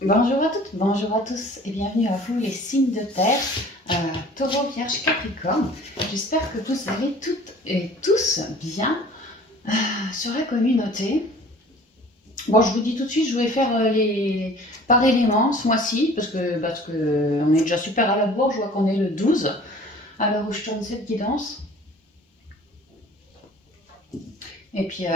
Bonjour à toutes, bonjour à tous et bienvenue à vous les signes de terre, Taureau, Vierge, Capricorne. J'espère que vous allez toutes et tous bien sur la communauté. Bon, je vous dis tout de suite, je vais faire les par élément ce mois-ci parce que on est déjà super à la bourre. Je vois qu'on est le 12 à l'heure où je tourne cette guidance. Et puis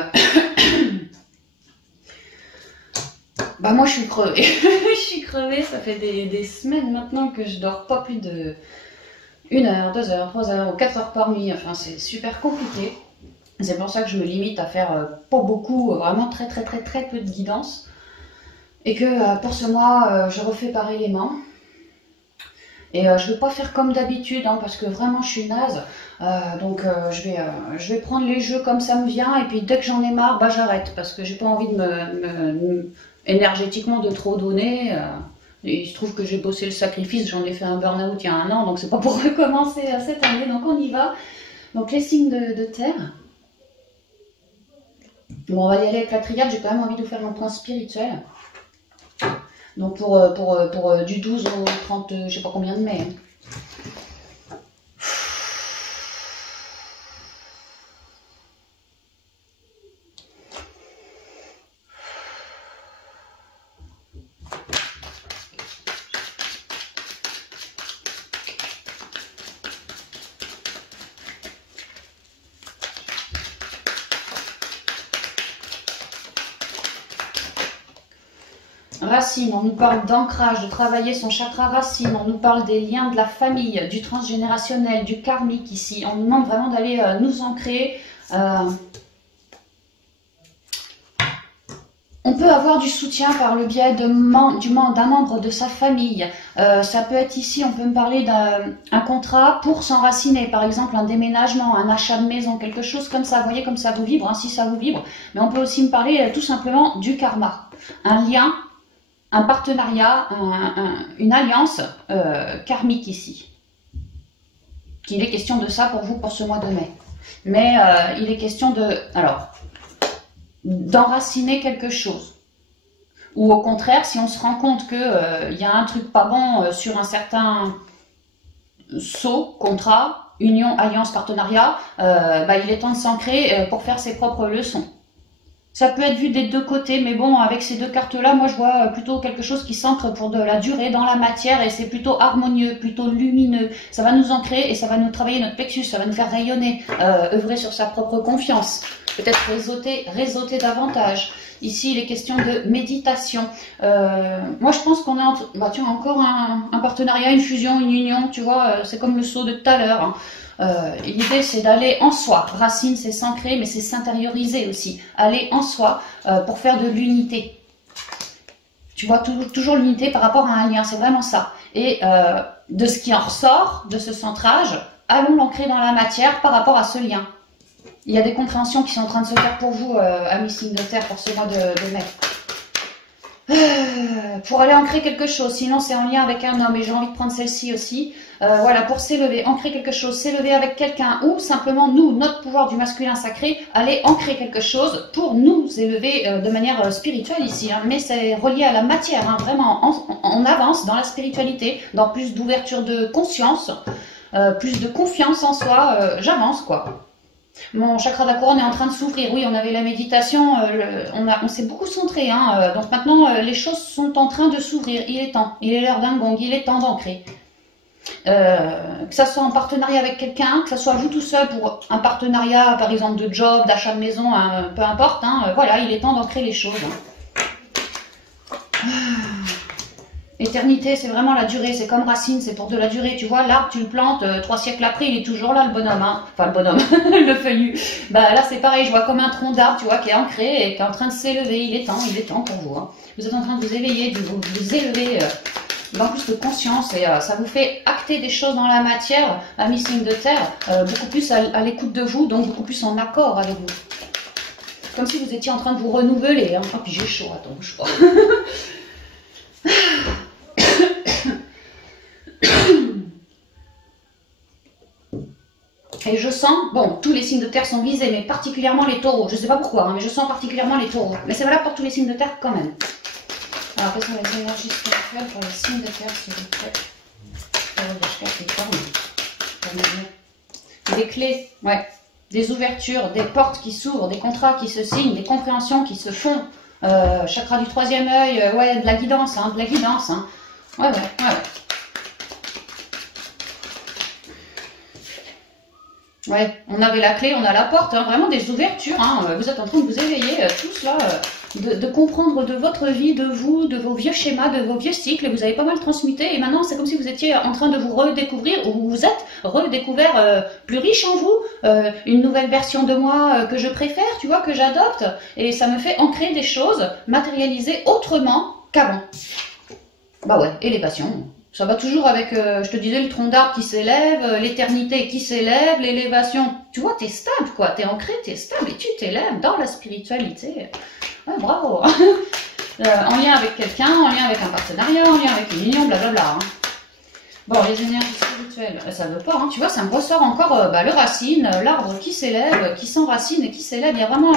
bah moi je suis crevée, je suis crevée, ça fait des semaines maintenant que je dors pas plus de 1 heure, 2 heures, 3 heures ou 4 heures par nuit, enfin c'est super compliqué. C'est pour ça que je me limite à faire pas beaucoup, vraiment très peu de guidance. Et que pour ce mois, je refais par élément. Et je ne vais pas faire comme d'habitude, hein, parce que vraiment je suis naze. Je vais prendre les jeux comme ça me vient, et puis dès que j'en ai marre, bah j'arrête, parce que j'ai pas envie de énergétiquement de trop donner. Il se trouve que j'ai bossé le sacrifice, j'en ai fait un burn-out il y a 1 an, donc c'est pas pour recommencer cette année, donc on y va. Donc les signes de terre. Bon, on va y aller avec la triade, j'ai quand même envie de vous faire un point spirituel. Donc pour du 12 au 30, je sais pas combien de mai. Hein. Racine, on nous parle d'ancrage, de travailler son chakra racine, on nous parle des liens de la famille, du transgénérationnel, du karmique ici. On nous demande vraiment d'aller nous ancrer. On peut avoir du soutien par le biais d'un membre de sa famille. Ça peut être ici, on peut me parler d'un contrat pour s'enraciner, par exemple un déménagement, un achat de maison, quelque chose comme ça. Vous voyez comme ça vous vibre, hein, si ça vous vibre. Mais on peut aussi me parler tout simplement du karma. Un lien, un partenariat, une alliance karmique ici. Il est question de ça pour vous pour ce mois de mai. Mais il est question d'enraciner quelque chose. Ou au contraire, si on se rend compte qu'il y a un truc pas bon sur un certain saut, contrat, union, alliance, partenariat, il est temps de s'ancrer pour faire ses propres leçons. Ça peut être vu des deux côtés, mais bon, avec ces deux cartes-là, moi je vois plutôt quelque chose qui s'ancre pour de la durée dans la matière et c'est plutôt harmonieux, plutôt lumineux. Ça va nous ancrer et ça va nous travailler notre plexus, ça va nous faire rayonner, œuvrer sur sa propre confiance, peut-être réseauter davantage. Ici, il est question de méditation. Moi, je pense qu'on est encore un partenariat, une fusion, une union, tu vois, c'est comme le saut de tout à l'heure. Hein. L'idée c'est d'aller en soi. Racine c'est s'ancrer mais c'est s'intérioriser aussi. Aller en soi pour faire de l'unité. Tu vois toujours l'unité par rapport à un lien, c'est vraiment ça. Et de ce qui en ressort, de ce centrage, allons l'ancrer dans la matière par rapport à ce lien. Il y a des compréhensions qui sont en train de se faire pour vous, amis signes de terre, pour ce mois de mai. Pour aller ancrer quelque chose, sinon c'est en lien avec un homme et j'ai envie de prendre celle-ci aussi. Voilà, pour s'élever, ancrer quelque chose, s'élever avec quelqu'un ou simplement nous, notre pouvoir du masculin sacré, aller ancrer quelque chose pour nous élever de manière spirituelle ici. Hein, mais c'est relié à la matière, hein, vraiment, on avance dans la spiritualité, dans plus d'ouverture de conscience, plus de confiance en soi, j'avance quoi. Mon chakra de la couronne est en train de s'ouvrir. Oui, on avait la méditation, on s'est beaucoup centré. Hein, donc maintenant, les choses sont en train de s'ouvrir. Il est temps. Il est l'heure d'un gong. Il est temps d'ancrer. Que ça soit en partenariat avec quelqu'un, que ça soit vous tout seul pour un partenariat, par exemple, de job, d'achat de maison, hein, peu importe. Hein, voilà, il est temps d'ancrer les choses. Hein. L'éternité, c'est vraiment la durée, c'est comme racine, c'est pour de la durée. Tu vois, l'arbre, tu le plantes, 3 siècles après, il est toujours là, le bonhomme. Hein. Enfin, le bonhomme, le feuillu. Bah, là, c'est pareil, je vois comme un tronc d'arbre, tu vois, qui est ancré et qui est en train de s'élever. Il est temps pour vous. Hein. Vous êtes en train de vous éveiller, de vous élever dans plus de conscience et ça vous fait acter des choses dans la matière, amis signes de terre, beaucoup plus à l'écoute de vous, donc beaucoup plus en accord avec vous. Comme si vous étiez en train de vous renouveler. Hein. Oh, puis j'ai chaud, attends, bouge pas. Et je sens, bon, tous les signes de terre sont visés, mais particulièrement les taureaux. Je ne sais pas pourquoi, hein, mais je sens particulièrement les taureaux. Mais c'est valable pour tous les signes de terre quand même. Alors, quelles sont les énergies spirituelles pour les signes de terre, s'il vous plaît? Des clés, ouais. Des ouvertures, des portes qui s'ouvrent, des contrats qui se signent, des compréhensions qui se font. Chakra du troisième œil, ouais, de la guidance, hein, de la guidance. Hein. Ouais, ouais, ouais. Ouais, on avait la clé, on a la porte, hein, vraiment des ouvertures. Hein. Vous êtes en train de vous éveiller tous là, de comprendre de votre vie, de vous, de vos vieux schémas, de vos vieux cycles. Et vous avez pas mal transmuté. Et maintenant, c'est comme si vous étiez en train de vous redécouvrir, ou vous êtes redécouvert plus riche en vous, une nouvelle version de moi que je préfère, tu vois, que j'adopte. Et ça me fait ancrer des choses, matérialiser autrement qu'avant. Bah ouais, élévation. Ça va toujours avec, je te disais, le tronc d'arbre qui s'élève, l'éternité qui s'élève, l'élévation. Tu vois, t'es stable, quoi. T'es ancré, t'es stable et tu t'élèves dans la spiritualité. Ouais, bravo. En lien avec quelqu'un, en lien avec un partenariat, en lien avec une union, blablabla. Hein. Bon, les énergies spirituelles, ça veut pas. Hein. Tu vois, ça me ressort encore le racine, l'arbre qui s'élève, qui s'enracine et qui s'élève. Il y a vraiment...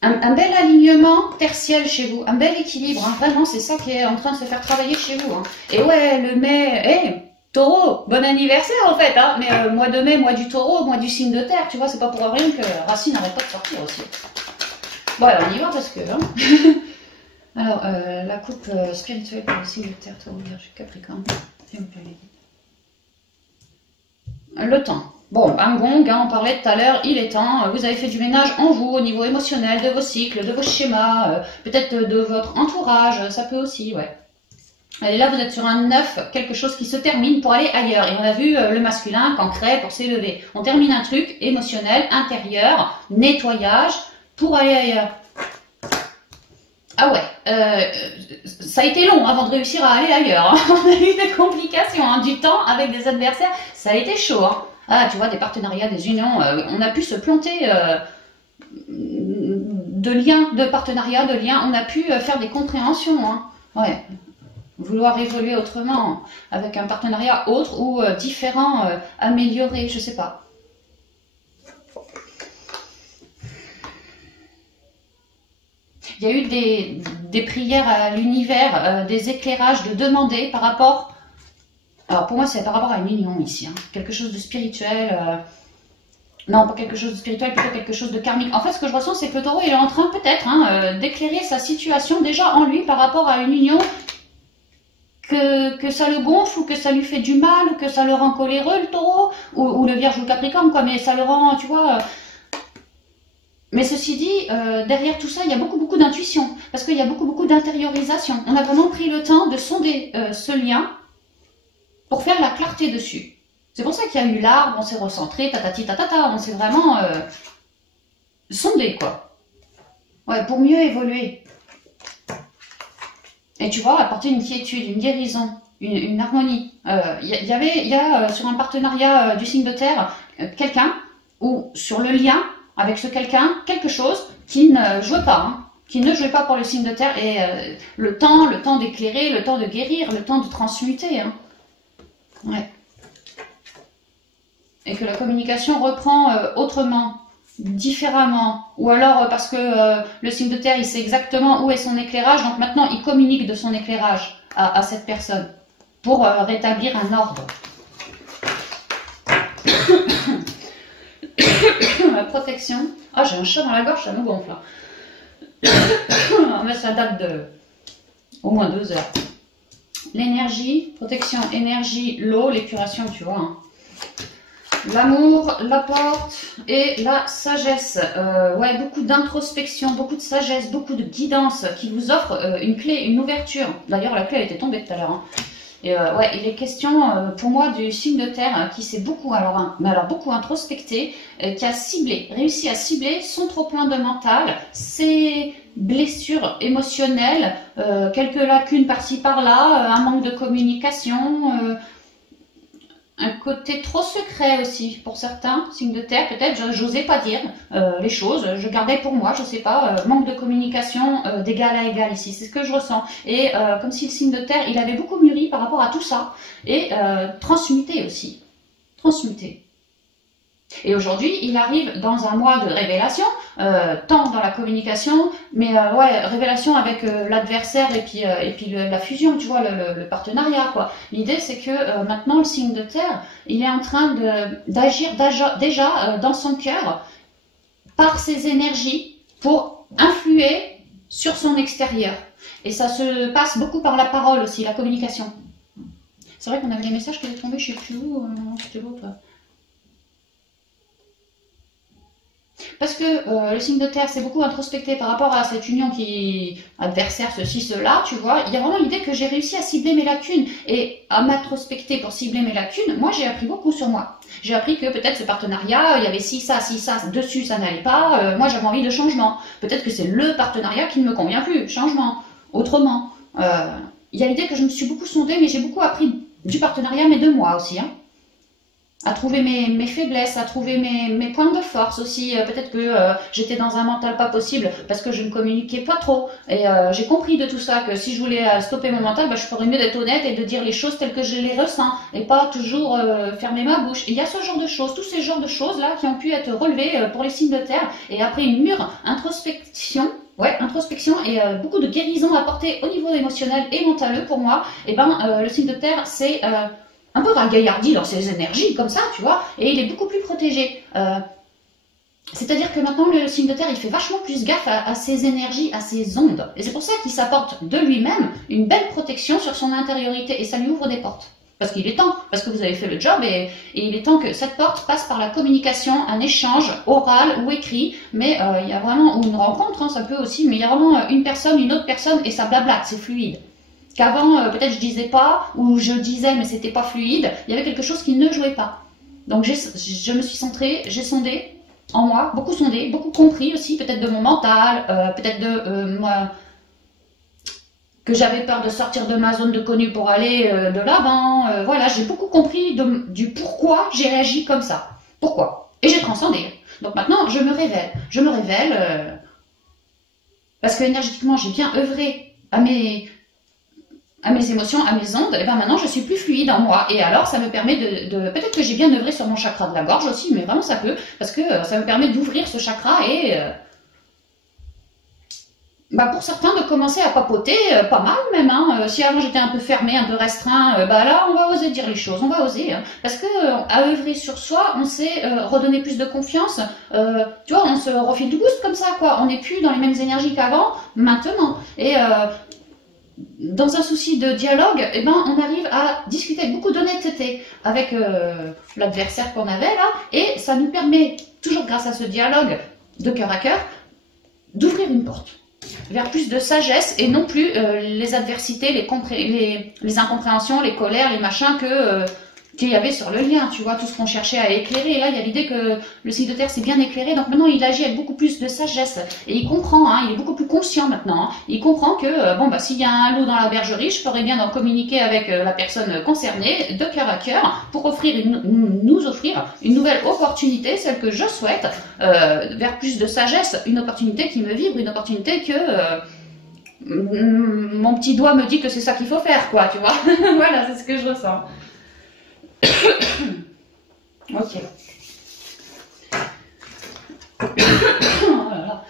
Un bel alignement tertiel chez vous, un bel équilibre, hein. Vraiment c'est ça qui est en train de se faire travailler chez vous. Hein. Et ouais, le mai, taureau, bon anniversaire en fait, hein. Mais mois de mai, mois du taureau, mois du signe de terre, tu vois, c'est pas pour rien que Racine n'arrête pas de sortir aussi. Bon alors on y va parce que... Hein. Alors, la coupe spirituelle pour le signe de terre, taureau, vierge, capricorne, le temps. Bon, un gong, hein, on parlait tout à l'heure, il est temps, vous avez fait du ménage en vous, au niveau émotionnel, de vos cycles, de vos schémas, peut-être de votre entourage, ça peut aussi, ouais. Et là, vous êtes sur un 9, quelque chose qui se termine pour aller ailleurs. Et on a vu le masculin quand crée pour s'élever. On termine un truc émotionnel, intérieur, nettoyage, pour aller ailleurs. Ah ouais, ça a été long avant de réussir à aller ailleurs. Hein. On a eu des complications, hein, du temps avec des adversaires, ça a été chaud. Hein. Ah, tu vois, des partenariats, des unions, on a pu se planter de liens, de partenariats, de liens, on a pu faire des compréhensions. Hein. Ouais, vouloir évoluer autrement, avec un partenariat autre ou différent, amélioré, je sais pas. Il y a eu des prières à l'univers, des éclairages de demander par rapport... Alors pour moi c'est par rapport à une union ici, hein. Quelque chose de spirituel, non pas quelque chose de spirituel, plutôt quelque chose de karmique. En fait ce que je ressens c'est que le taureau il est en train peut-être hein, d'éclairer sa situation déjà en lui par rapport à une union, que ça le gonfle ou que ça lui fait du mal ou que ça le rend coléreux le taureau, ou le vierge ou le capricorne quoi, mais ça le rend, tu vois... Mais ceci dit, derrière tout ça, il y a beaucoup d'intuition, parce qu'il y a beaucoup d'intériorisation. On a vraiment pris le temps de sonder ce lien pour faire la clarté dessus. C'est pour ça qu'il y a eu l'arbre, on s'est recentré, tatati tatata, on s'est vraiment sondé, quoi. Ouais, pour mieux évoluer. Et tu vois, apporter une quiétude, une guérison, une harmonie. Il y a sur un partenariat du signe de terre, quelqu'un, ou sur le lien, avec ce quelqu'un, quelque chose qui ne jouait pas, hein, qui ne jouait pas pour le signe de terre, et le temps d'éclairer, le temps de guérir, le temps de transmuter. Hein. Ouais. Et que la communication reprend autrement, différemment, ou alors parce que le signe de terre, il sait exactement où est son éclairage, donc maintenant il communique de son éclairage à cette personne, pour rétablir un ordre. La protection. Ah, j'ai un chat dans la gorge, ça me gonfle là. Mais ça date de au moins 2 heures. L'énergie, protection, énergie, l'eau, l'épuration, tu vois. Hein. L'amour, la porte et la sagesse. Ouais, beaucoup d'introspection, beaucoup de sagesse, beaucoup de guidance qui vous offre une clé, une ouverture. D'ailleurs, la clé elle était tombée tout à l'heure. Hein. Et ouais, il est question pour moi du signe de terre qui s'est beaucoup, beaucoup introspecté, qui a ciblé, réussi à cibler son trop-plein de mental, ses blessures émotionnelles, quelques lacunes par-ci par-là, un manque de communication, un côté trop secret aussi pour certains signes de terre, peut-être j'osais pas dire les choses, je gardais pour moi, je sais pas, manque de communication d'égal à égal ici, c'est ce que je ressens. Et comme si le signe de terre, il avait beaucoup mûri par rapport à tout ça, et transmuté aussi, transmuté. Et aujourd'hui, il arrive dans un mois de révélation, tant dans la communication, mais ouais, révélation avec l'adversaire et puis la fusion, tu vois, le partenariat, quoi. L'idée, c'est que maintenant, le signe de terre, il est en train d'agir déjà dans son cœur par ses énergies pour influer sur son extérieur. Et ça se passe beaucoup par la parole aussi, la communication. C'est vrai qu'on avait des messages qui étaient tombés, je ne sais plus où, non, c'était l'autre. Parce que le signe de terre, c'est beaucoup introspecté par rapport à cette union qui adversaire, ceci, cela, tu vois. Il y a vraiment l'idée que j'ai réussi à cibler mes lacunes et à m'introspecter pour cibler mes lacunes. Moi, j'ai appris beaucoup sur moi. J'ai appris que peut-être ce partenariat, il y avait ci, ça, dessus, ça n'allait pas. Moi, j'avais envie de changement. Peut-être que c'est le partenariat qui ne me convient plus. Changement. Autrement. Il y a l'idée que je me suis beaucoup sondée, mais j'ai beaucoup appris du partenariat, mais de moi aussi, hein. À trouver mes faiblesses, à trouver mes points de force aussi. Peut-être que j'étais dans un mental pas possible parce que je ne communiquais pas trop. Et j'ai compris de tout ça que si je voulais stopper mon mental, bah, je ferais mieux d'être honnête et de dire les choses telles que je les ressens et pas toujours fermer ma bouche. Et il y a ce genre de choses, tous ces genres de choses là qui ont pu être relevés pour les signes de terre. Et après une mûre introspection, et beaucoup de guérison apportée au niveau émotionnel et mental pour moi, et ben le signe de terre c'est un peu ragaillardi dans ses énergies, comme ça, tu vois, et il est beaucoup plus protégé. C'est-à-dire que maintenant, le signe de terre, il fait vachement plus gaffe à ses énergies, à ses ondes. Et c'est pour ça qu'il s'apporte de lui-même une belle protection sur son intériorité, et ça lui ouvre des portes. Parce qu'il est temps, parce que vous avez fait le job, et il est temps que cette porte passe par la communication, un échange oral ou écrit, mais il y a vraiment, ou une rencontre, hein, ça peut aussi, mais il y a vraiment une personne, une autre personne, et ça blablate, c'est fluide. Qu'avant, peut-être je disais pas, ou je disais mais c'était pas fluide, il y avait quelque chose qui ne jouait pas. Donc je me suis centrée, j'ai sondé en moi, beaucoup compris aussi, peut-être de mon mental, peut-être de moi, que j'avais peur de sortir de ma zone de connu pour aller de l'avant. Voilà, j'ai beaucoup compris du pourquoi j'ai réagi comme ça. Pourquoi? Et j'ai transcendé. Donc maintenant, je me révèle, parce que énergétiquement, j'ai bien œuvré à mes émotions, à mes ondes, et ben maintenant je suis plus fluide en moi. Et alors ça me permet peut-être que j'ai bien œuvré sur mon chakra de la gorge aussi, mais vraiment ça peut, parce que ça me permet d'ouvrir ce chakra et pour certains de commencer à papoter, pas mal même, hein. Si avant j'étais un peu fermée, un peu restreint, là on va oser dire les choses, on va oser, hein. Parce que à œuvrer sur soi, on sait redonner plus de confiance, tu vois, on se refile du boost comme ça, quoi. On n'est plus dans les mêmes énergies qu'avant, maintenant. Et dans un souci de dialogue, eh ben, on arrive à discuter avec beaucoup d'honnêteté avec l'adversaire qu'on avait là, et ça nous permet, toujours grâce à ce dialogue de cœur à cœur, d'ouvrir une porte vers plus de sagesse et non plus les adversités, les incompréhensions, les colères, les machins qu'il y avait sur le lien, tu vois, tout ce qu'on cherchait à éclairer. Et là, il y a l'idée que le signe de terre s'est bien éclairé, donc maintenant il agit avec beaucoup plus de sagesse. Et il comprend, hein, il est beaucoup plus conscient maintenant. Hein. Il comprend que, s'il y a un loup dans la bergerie, je ferais bien d'en communiquer avec la personne concernée, de cœur à cœur, pour nous offrir une nouvelle opportunité, celle que je souhaite, vers plus de sagesse, une opportunité qui me vibre, une opportunité que mon petit doigt me dit que c'est ça qu'il faut faire, quoi, tu vois. Voilà, c'est ce que je ressens. Ok. Oh là là.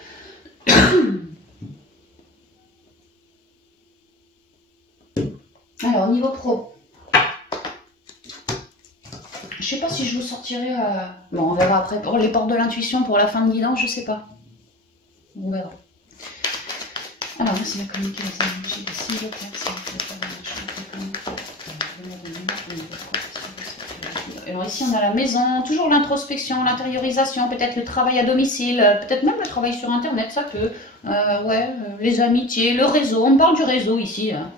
Alors, niveau pro. Je sais pas si je vous sortirai... Bon, on verra après. Pour les portes de l'intuition, pour la fin de guidance, je sais pas. On verra. Alors, là, c'est la communiquer les énergies des signes de terre. Alors ici on a la maison, toujours l'introspection, l'intériorisation, peut-être le travail à domicile, peut-être même le travail sur internet, ça peut. Les amitiés, le réseau, on parle du réseau ici. Hein.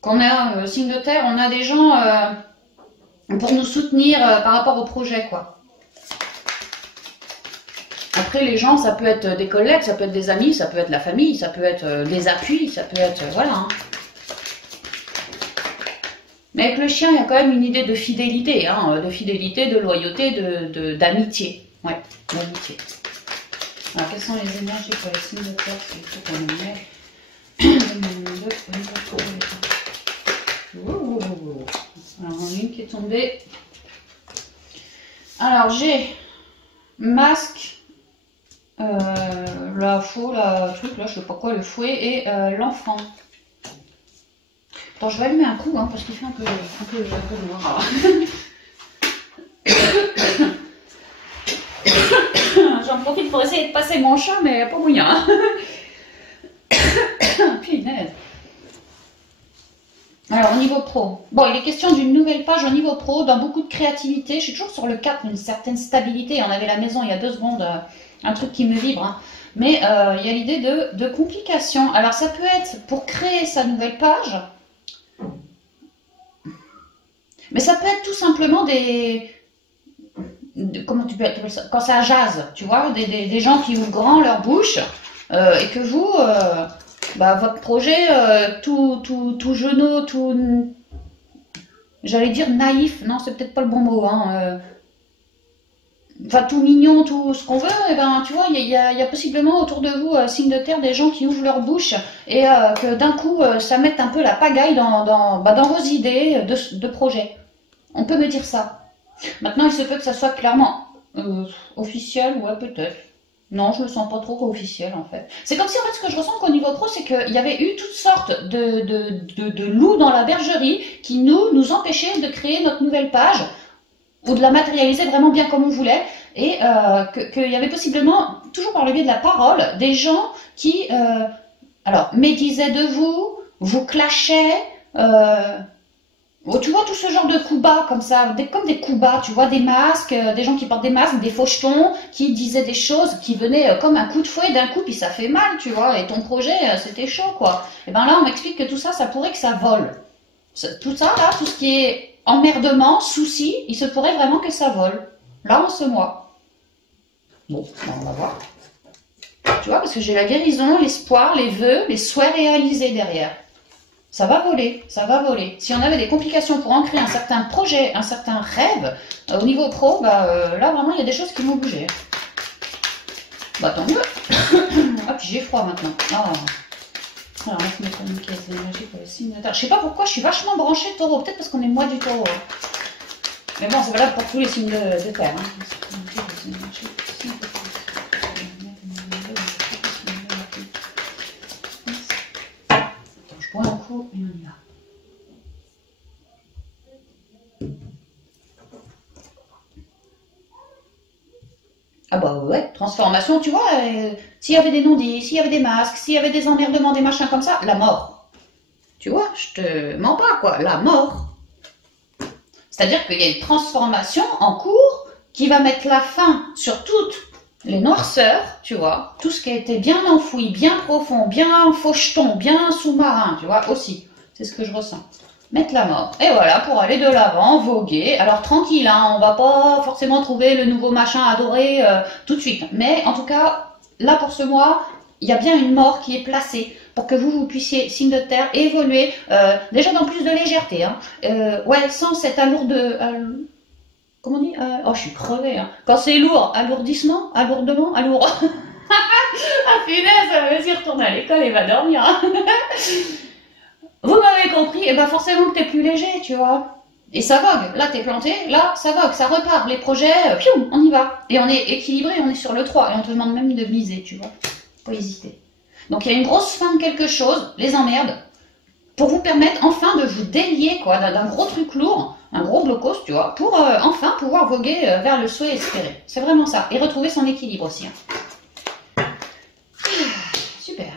Qu'on a signe de terre, on a des gens pour nous soutenir par rapport au projet, quoi. Après les gens, ça peut être des collègues, ça peut être des amis, ça peut être la famille, ça peut être des appuis, ça peut être... voilà. Hein. Mais avec le chien, il y a quand même une idée de fidélité, hein, de loyauté, d'amitié. Ouais, d'amitié. Alors, quelles sont les énergies pour les signes de terre? C'est tout qu'on met. Alors, on a une qui est tombée. Alors, j'ai masque, la faux, la truc, là, je sais pas quoi, le fouet, et l'enfant. Attends, je vais allumer un coup, hein, parce qu'il fait un peu noir. J'en profite pour essayer de passer mon chat, mais pas moyen. Punaise. Alors, au niveau pro. Bon, il est question d'une nouvelle page au niveau pro, dans beaucoup de créativité. Je suis toujours sur le 4, une certaine stabilité. On avait la maison il y a 2 secondes, un truc qui me vibre. Hein. Mais il y a l'idée de complication. Alors, ça peut être pour créer sa nouvelle page. Mais ça peut être tout simplement comment tu peux appeler ça? Quand ça jase, tu vois, des gens qui ouvrent grand leur bouche et que vous, votre projet tout jeunot, tout, j'allais dire naïf, non, c'est peut-être pas le bon mot, hein, enfin tout mignon, tout ce qu'on veut, et ben tu vois, il y a possiblement autour de vous, signe de terre, des gens qui ouvrent leur bouche et que d'un coup ça mette un peu la pagaille dans vos idées de projet. On peut me dire ça. Maintenant, il se peut que ça soit clairement officiel, ouais, peut-être. Non, je me sens pas trop officiel en fait. C'est comme si en fait ce que je ressens qu'au niveau pro, c'est qu'il y avait eu toutes sortes de loups dans la bergerie qui nous empêchaient de créer notre nouvelle page ou de la matérialiser vraiment bien comme on voulait. Et qu'il y avait possiblement, toujours par le biais de la parole, des gens qui médisaient de vous clashaient, tu vois tout ce genre de coups bas comme ça, comme des coups bas, tu vois, des masques, des gens qui portent des masques, des fauchetons, qui disaient des choses qui venaient comme un coup de fouet d'un coup, puis ça fait mal, tu vois, et ton projet, c'était chaud, quoi. Et ben là, on m'explique que tout ça, ça pourrait que ça vole. Tout ça, là, tout ce qui est emmerdement, souci, il se pourrait vraiment que ça vole. Là, en ce mois. Bon, on va voir. Tu vois, parce que j'ai la guérison, l'espoir, les vœux, les souhaits réalisés derrière. Ça va voler, ça va voler. Si on avait des complications pour ancrer un certain projet, un certain rêve, au niveau pro, là vraiment il y a des choses qui vont bouger. Bah tant mieux. Ah puis j'ai froid maintenant. Ah. Alors laisse-moi communiquer les énergies pour les signes de terre. Je sais pas pourquoi je suis vachement branchée taureau, peut-être parce qu'on est mois du taureau. Hein. Mais bon, c'est valable pour tous les signes de terre. Hein. Un coup et on y va. Ah bah ouais, transformation, tu vois, s'il y avait des non-dits, s'il y avait des masques, s'il y avait des emmerdements, des machins comme ça, la mort. Tu vois, je te mens pas quoi, la mort. C'est-à-dire qu'il y a une transformation en cours qui va mettre la fin sur toutes les noirceurs, tu vois, tout ce qui a été bien enfoui, bien profond, bien faucheton, bien sous-marin, tu vois, aussi. C'est ce que je ressens. Mettre la mort. Et voilà, pour aller de l'avant, voguer. Alors tranquille, hein, on va pas forcément trouver le nouveau machin adoré tout de suite. Mais en tout cas, là pour ce mois, il y a bien une mort qui est placée pour que vous puissiez, signe de terre, évoluer, déjà dans plus de légèreté. Hein. Ouais, sans cette comment on dit oh, je suis crevée. Hein. Quand c'est lourd, alourdissement, alourdement, alourd. Ah punaise, vas-y, retourne à l'école et va dormir. Vous m'avez compris, et ben forcément que t'es plus léger, tu vois. Et ça vogue. Là, t'es planté, là, ça vogue, ça repart. Les projets, piou, on y va. Et on est équilibré, on est sur le 3. Et on te demande même de miser, tu vois. Faut hésiter. Donc il y a une grosse fin de quelque chose, les emmerdes, pour vous permettre enfin de vous délier, quoi, d'un gros truc lourd, un gros blocos, tu vois, pour enfin pouvoir voguer vers le souhait espéré. C'est vraiment ça. Et retrouver son équilibre aussi. Hein. Super.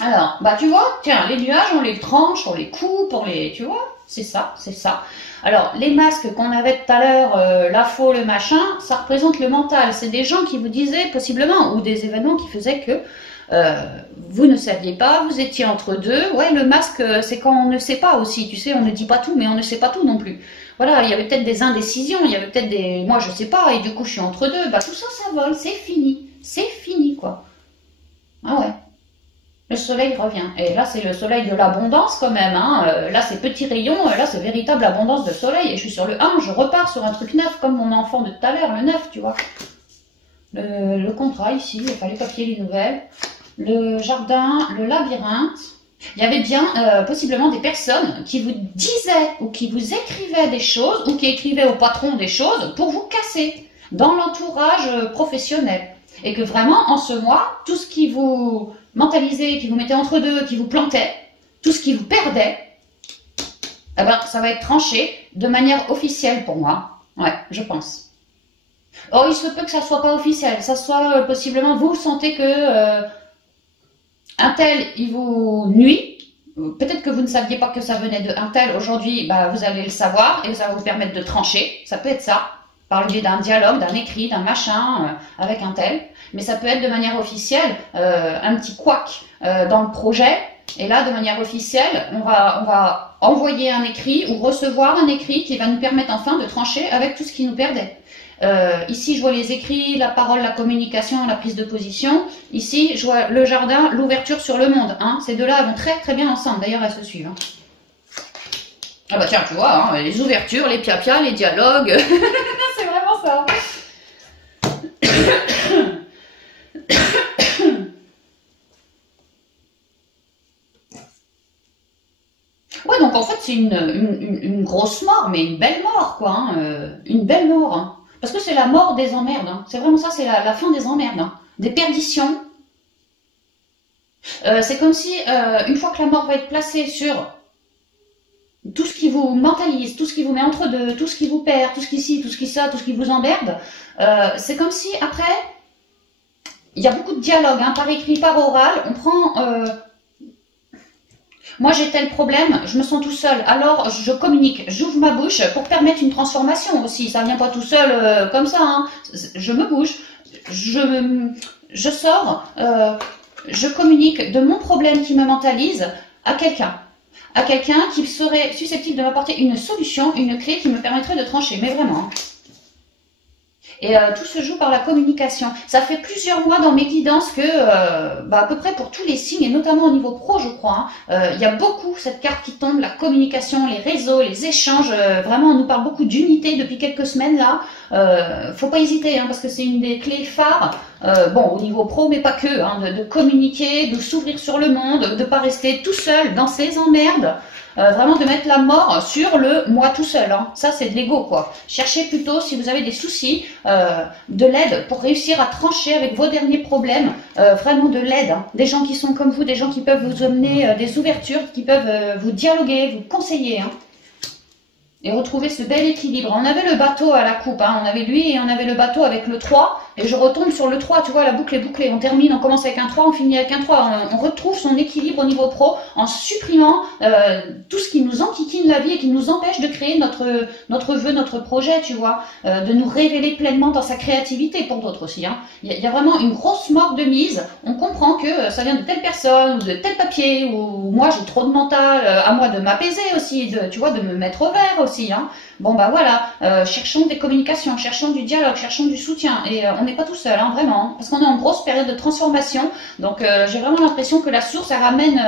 Alors, bah tu vois, tiens, les nuages, on les tranche, on les coupe, tu vois, c'est ça, c'est ça. Alors, les masques qu'on avait tout à l'heure, la faux, le machin, ça représente le mental. C'est des gens qui vous disaient, possiblement, ou des événements qui faisaient que vous ne saviez pas, vous étiez entre deux. Ouais, le masque, c'est quand on ne sait pas aussi, tu sais, on ne dit pas tout, mais on ne sait pas tout non plus. Voilà, il y avait peut-être des indécisions, il y avait peut-être des... Moi, je sais pas, et du coup, je suis entre deux. Bah, tout ça, ça vole, c'est fini, quoi. Ah ouais. Le soleil revient. Et là, c'est le soleil de l'abondance quand même. Hein. Là, c'est petit rayon. Là, c'est véritable abondance de soleil. Et je suis sur le 1, je repars sur un truc neuf, comme mon enfant de tout à l'heure, le 9, tu vois. Le contrat ici, il fallait papier, les nouvelles. Le jardin, le labyrinthe. Il y avait bien possiblement des personnes qui vous disaient ou qui vous écrivaient des choses ou qui écrivaient au patron des choses pour vous casser dans l'entourage professionnel. Et que vraiment, en ce mois, tout ce qui vous mentalisait, qui vous mettait entre deux, qui vous plantait, tout ce qui vous perdait, eh ben, ça va être tranché de manière officielle pour moi. Ouais, je pense. Oh, il se peut que ça soit pas officiel, ça soit possiblement, vous sentez que un tel, il vous nuit. Peut-être que vous ne saviez pas que ça venait de un tel. Aujourd'hui, bah, vous allez le savoir et ça va vous permettre de trancher. Ça peut être ça, par le biais d'un dialogue, d'un écrit, d'un machin avec un tel. Mais ça peut être de manière officielle, un petit couac dans le projet. Et là, de manière officielle, on va envoyer un écrit ou recevoir un écrit qui va nous permettre enfin de trancher avec tout ce qui nous perdait. Ici, je vois les écrits, la parole, la communication, la prise de position. Ici, je vois le jardin, l'ouverture sur le monde. Hein. Ces deux-là vont très très bien ensemble. D'ailleurs, elles se suivent. Hein. Ah bah tiens, tu vois, hein, les ouvertures, les piapias, les dialogues. C'est vraiment ça. Ouais, donc en fait, c'est une grosse mort, mais une belle mort, quoi. Hein, une belle mort. Hein. Parce que c'est la mort des emmerdes. Hein. C'est vraiment ça, c'est la fin des emmerdes. Hein. Des perditions. C'est comme si, une fois que la mort va être placée sur tout ce qui vous mentalise, tout ce qui vous met entre deux, tout ce qui vous perd, tout ce qui ci, tout ce qui ça, tout ce qui vous emmerde, c'est comme si, après, il y a beaucoup de dialogue, hein, par écrit, par oral, on prend... moi j'ai tel problème, je me sens tout seul, alors je communique, j'ouvre ma bouche pour permettre une transformation aussi, ça ne vient pas tout seul comme ça, hein. Je me bouge, je sors, je communique de mon problème qui me mentalise à quelqu'un qui serait susceptible de m'apporter une solution, une clé qui me permettrait de trancher, mais vraiment. Et tout se joue par la communication. Ça fait plusieurs mois dans mes guidances que, à peu près pour tous les signes, et notamment au niveau pro, je crois, il y a beaucoup cette carte qui tombe, la communication, les réseaux, les échanges. Vraiment, on nous parle beaucoup d'unité depuis quelques semaines là. Faut pas hésiter, hein, parce que c'est une des clés phares. Bon, au niveau pro, mais pas que, hein, de communiquer, de s'ouvrir sur le monde, de pas rester tout seul dans ses emmerdes. Vraiment de mettre la mort sur le moi tout seul. Hein. Ça, c'est de l'ego, quoi. Cherchez plutôt, si vous avez des soucis, de l'aide pour réussir à trancher avec vos derniers problèmes. Vraiment de l'aide. Hein. Des gens qui sont comme vous, des gens qui peuvent vous amener des ouvertures, qui peuvent vous dialoguer, vous conseiller. Hein. Et retrouver ce bel équilibre. On avait le bateau à la coupe, hein. On avait lui et on avait le bateau avec le 3. Et je retombe sur le 3, tu vois, la boucle est bouclée. On termine, on commence avec un 3, on finit avec un 3. On retrouve son équilibre au niveau pro en supprimant tout ce qui nous enquiquine la vie et qui nous empêche de créer notre vœu, notre projet, tu vois. De nous révéler pleinement dans sa créativité, pour d'autres aussi. Hein. Il y a vraiment une grosse mort de mise. On comprend que ça vient de telle personne, ou de tel papier, ou moi j'ai trop de mental, à moi de m'apaiser aussi, tu vois, de me mettre au vert aussi. Hein. Bon bah voilà, cherchons des communications, cherchons du dialogue, cherchons du soutien. Et on n'est pas tout seul, hein, vraiment. Parce qu'on est en grosse période de transformation. Donc j'ai vraiment l'impression que la source, elle ramène...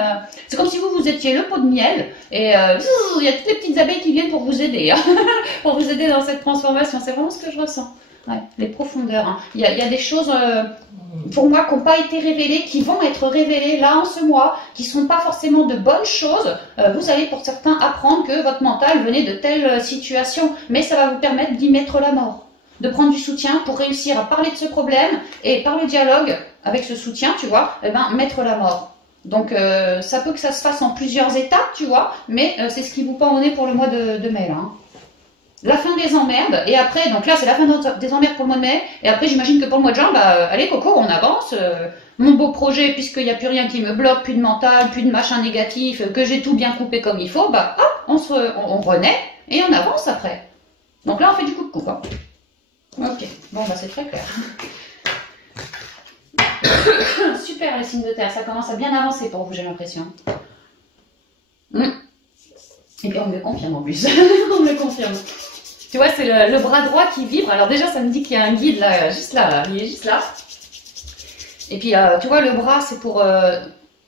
c'est comme si vous étiez le pot de miel. Et il y a toutes les petites abeilles qui viennent pour vous aider. Hein, pour vous aider dans cette transformation. C'est vraiment ce que je ressens. Ouais, les profondeurs. Hein. Il y a des choses, pour moi, qui n'ont pas été révélées, qui vont être révélées là en ce mois, qui ne sont pas forcément de bonnes choses. Vous allez pour certains apprendre que votre mental venait de telle situation, mais ça va vous permettre d'y mettre la mort, de prendre du soutien pour réussir à parler de ce problème et par le dialogue avec ce soutien, tu vois, eh ben, mettre la mort. Donc ça peut que ça se fasse en plusieurs étapes, tu vois, mais c'est ce qui vous pend au nez pour le mois de mai là. Hein. La fin des emmerdes, et après, donc là c'est la fin des emmerdes pour le mois de mai, et après j'imagine que pour le mois de juin, bah allez Coco, on avance, mon beau projet, puisqu'il n'y a plus rien qui me bloque, plus de mental, plus de machin négatif, que j'ai tout bien coupé comme il faut, bah hop, on renaît, et on avance après. Donc là on fait du coup de coupe. Hein. Ok, bon bah c'est très clair. Super les signes de terre, ça commence à bien avancer pour vous, j'ai l'impression. Et puis on me le confirme en plus, on me le confirme. Tu vois, c'est le bras droit qui vibre. Alors déjà, ça me dit qu'il y a un guide là, il est juste là. Et puis, tu vois, le bras, c'est pour...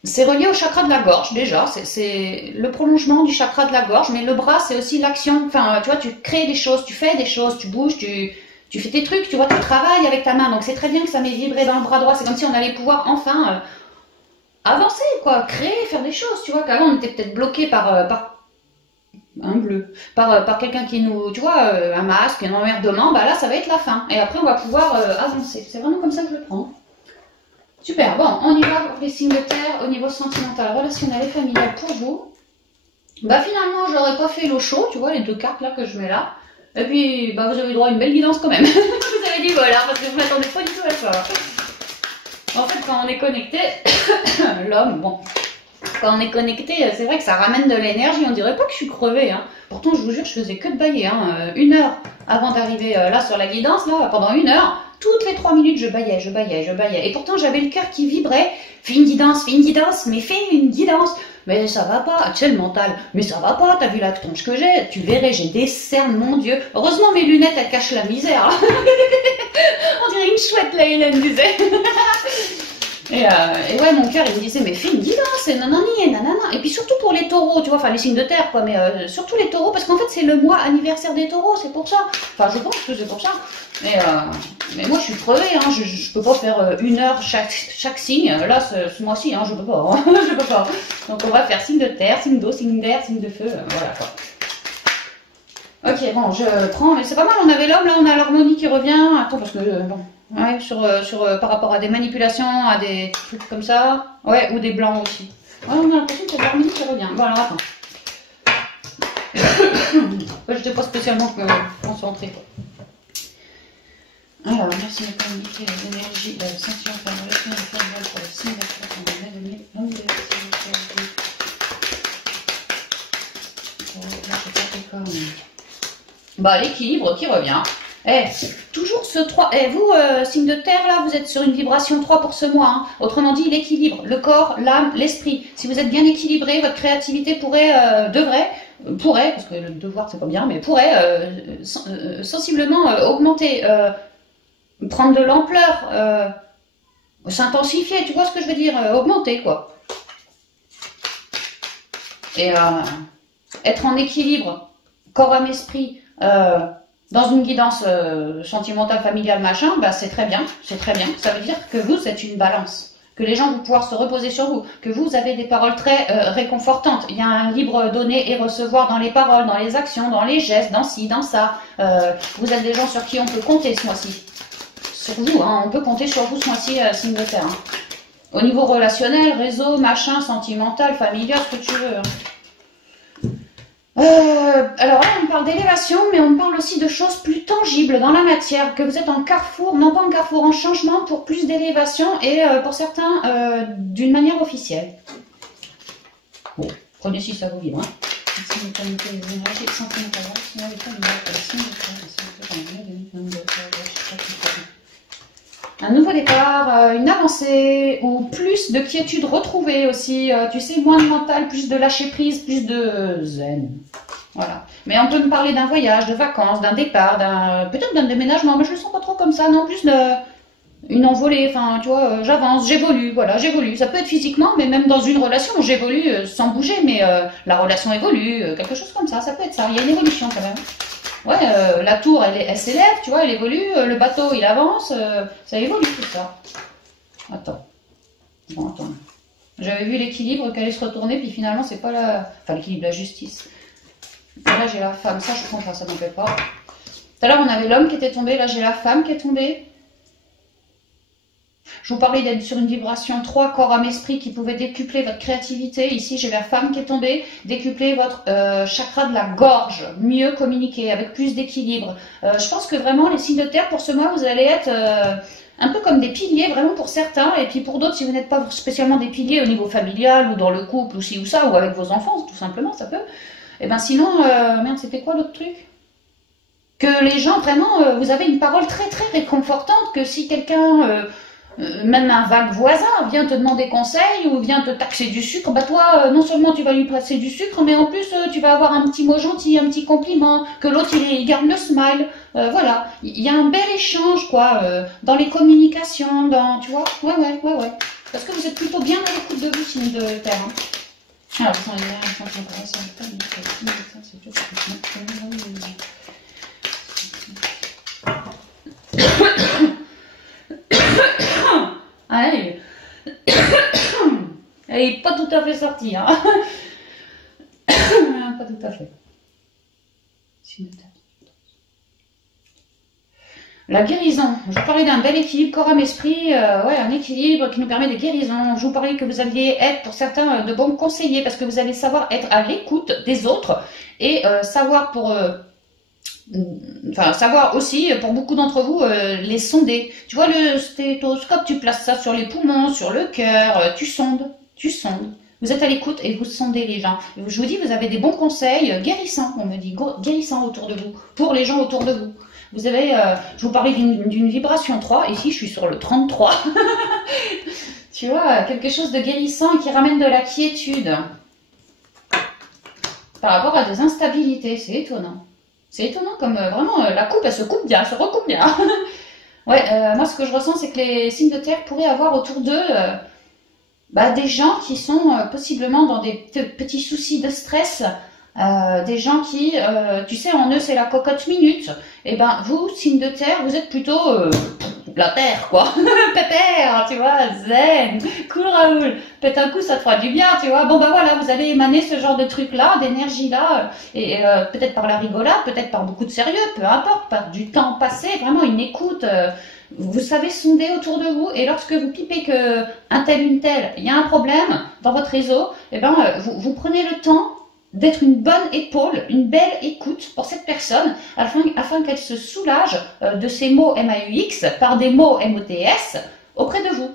c'est relié au chakra de la gorge, déjà. C'est le prolongement du chakra de la gorge. Mais le bras, c'est aussi l'action. Enfin, tu vois, tu crées des choses, tu fais des choses, tu bouges, tu fais tes trucs, tu vois, tu travailles avec ta main. Donc c'est très bien que ça m'ait vibré dans le bras droit. C'est comme si on allait pouvoir enfin... avancer, quoi, créer, faire des choses, tu vois, qu'avant on était peut-être bloqué par un bleu, par quelqu'un qui nous, tu vois, un masque, un emmerdement, bah là ça va être la fin. Et après on va pouvoir avancer. C'est vraiment comme ça que je le prends. Super, bon, on y va pour les signes de terre au niveau sentimental, relationnel et familial pour vous. Bah finalement, j'aurais pas fait l'eau chaud, tu vois, les 2 cartes là que je mets là. Et puis, bah vous avez droit à une belle guidance quand même. Vous avez dit voilà, parce que vous m'attendez pas du tout à ça. En fait, quand on est connecté, l'homme, bon, quand on est connecté, c'est vrai que ça ramène de l'énergie. On dirait pas que je suis crevée, hein. Pourtant, je vous jure, je faisais que de bailler, hein. 1 heure avant d'arriver là sur la guidance, là, pendant 1 heure, toutes les 3 minutes, je baillais, je baillais, je baillais. Et pourtant, j'avais le cœur qui vibrait. Fais une guidance, mais fais une guidance. Mais ça va pas, tu sais le mental, mais ça va pas, t'as vu la tronche que j'ai, tu verrais, j'ai des cernes, mon Dieu. Heureusement mes lunettes, elles cachent la misère. On dirait une chouette là, Hélène disait. Et ouais, mon cœur, il me disait, mais fais une guidance, et nanani, et nanana. Et puis surtout pour les taureaux, tu vois, enfin les signes de terre, quoi, mais surtout les taureaux, parce qu'en fait, c'est le mois anniversaire des taureaux, c'est pour ça. Enfin, je pense que c'est pour ça. Mais moi, je suis crevée, hein, je peux pas faire 1 heure chaque signe. Là, ce mois-ci, hein, je peux pas, hein, je peux pas. Donc, on va faire signe de terre, signe d'eau, signe d'air, signe de feu, voilà, quoi. Ok, bon, je prends, mais c'est pas mal, on avait l'homme, là, on a l'harmonie qui revient. Attends, parce que, bon. Ouais, par rapport à des manipulations, à des trucs comme ça. Ouais, ou des blancs aussi. Ouais, on a l'impression que c'est l'harmonie qui revient. Bon, alors attends. Je n'étais pas spécialement concentrée, quoi. Alors, merci de communiquer les énergies, la sentiment, la relation, la forme, pour le signe, la façon de donner, bah, l'équilibre qui revient. Toujours ce 3. Vous, signe de terre, là, vous êtes sur une vibration 3 pour ce mois. Hein. Autrement dit, l'équilibre, le corps, l'âme, l'esprit. Si vous êtes bien équilibré, votre créativité pourrait, parce que le devoir c'est pas bien, mais pourrait sensiblement augmenter, prendre de l'ampleur, s'intensifier, tu vois ce que je veux dire, augmenter, quoi. Et être en équilibre, corps, âme, esprit, dans une guidance sentimentale, familiale, machin, bah c'est très bien, c'est très bien. Ça veut dire que vous êtes une balance, que les gens vont pouvoir se reposer sur vous, que vous avez des paroles très réconfortantes. Il y a un libre donner et recevoir dans les paroles, dans les actions, dans les gestes, dans ci, dans ça. Vous êtes des gens sur qui on peut compter ce mois-ci. Sur vous, hein, on peut compter sur vous ce mois-ci, signe de terre. Hein. Au niveau relationnel, réseau, machin, sentimental, familial, ce que tu veux. Hein. Alors là, on me parle d'élévation, mais on me parle aussi de choses plus tangibles dans la matière, que vous êtes en carrefour, non pas en carrefour, en changement pour plus d'élévation et pour certains d'une manière officielle. Bon, prenez si ça vous vibre. Un nouveau départ, une avancée ou plus de quiétude retrouvée aussi. Tu sais, moins de mental, plus de lâcher prise, plus de zen. Voilà. Mais on peut me parler d'un voyage, de vacances, d'un départ, peut-être d'un déménagement, mais je le sens pas trop comme ça. Non, plus une envolée. Enfin, tu vois, j'avance, j'évolue. Voilà, j'évolue. Ça peut être physiquement, mais même dans une relation, j'évolue sans bouger, mais la relation évolue, quelque chose comme ça. Ça peut être ça. Il y a une évolution quand même. Ouais, la tour, elle s'élève, tu vois, elle évolue, le bateau, il avance, ça évolue tout ça. Attends. Bon, attends. J'avais vu l'équilibre qu'elle allait se retourner, puis finalement, c'est pas la... Enfin, l'équilibre, la justice. Et là, j'ai la femme. Ça, je comprends pas, ça m'en fait pas. Tout à l'heure, on avait l'homme qui était tombé. Là, j'ai la femme qui est tombée. Je vous parlais d'être sur une vibration 3, corps, âme, esprit, qui pouvait décupler votre créativité. Ici, j'ai la femme qui est tombée, décupler votre chakra de la gorge, mieux communiquer, avec plus d'équilibre. Je pense que vraiment, les signes de terre, pour ce mois, vous allez être un peu comme des piliers, vraiment pour certains. Et puis pour d'autres, si vous n'êtes pas spécialement des piliers au niveau familial, ou dans le couple, ou ci ou ça, ou avec vos enfants, tout simplement, ça peut. Et ben sinon, merde, c'était quoi l'autre truc ? Que les gens, vraiment, vous avez une parole très très réconfortante, que si quelqu'un... même un vague voisin vient te demander conseil ou vient te taxer du sucre, bah toi, non seulement tu vas lui passer du sucre, mais en plus tu vas avoir un petit mot gentil, un petit compliment, que l'autre il garde le smile. Voilà, il y a un bel échange quoi, dans les communications, tu vois, ouais. Parce que vous êtes plutôt bien à l'écoute de vous, signe de terre. Hein. Alors, allez. n'est pas tout à fait sorti. Hein. Pas tout à fait. La guérison. Je vous parlais d'un bel équilibre corps, âme, esprit. Ouais, un équilibre qui nous permet des guérisons. Je vous parlais que vous alliez être, pour certains, de bons conseillers parce que vous allez savoir être à l'écoute des autres et savoir savoir aussi, pour beaucoup d'entre vous, les sonder. Tu vois, le stéthoscope, tu places ça sur les poumons, sur le cœur, tu sondes. Vous êtes à l'écoute et vous sondez les gens. Je vous dis, vous avez des bons conseils guérissants, on me dit, guérissants autour de vous, pour les gens autour de vous. Vous avez, je vous parlais d'une vibration 3, ici je suis sur le 33. Tu vois, quelque chose de guérissant et qui ramène de la quiétude. Par rapport à des instabilités, c'est étonnant. C'est étonnant comme vraiment la coupe, elle se coupe bien, elle se recoupe bien. Ouais, moi ce que je ressens, c'est que les signes de terre pourraient avoir autour d'eux des gens qui sont possiblement dans des petits soucis de stress, des gens qui, tu sais, en eux c'est la cocotte minute. Et ben vous, signes de terre, vous êtes plutôt la terre, quoi. Pépère, tu vois, zen, cool Raoul. Peut-être un coup, ça te fera du bien, tu vois. Bon, bah voilà, vous allez émaner ce genre de truc-là, d'énergie-là, et peut-être par la rigolade, peut-être par beaucoup de sérieux, peu importe, par du temps passé, vraiment une écoute. Vous savez sonder autour de vous, et lorsque vous pipez que un tel, une telle, il y a un problème dans votre réseau, et ben vous prenez le temps d'être une bonne épaule, une belle écoute pour cette personne, afin qu'elle se soulage de ces mots MAUX par des mots MOTS auprès de vous.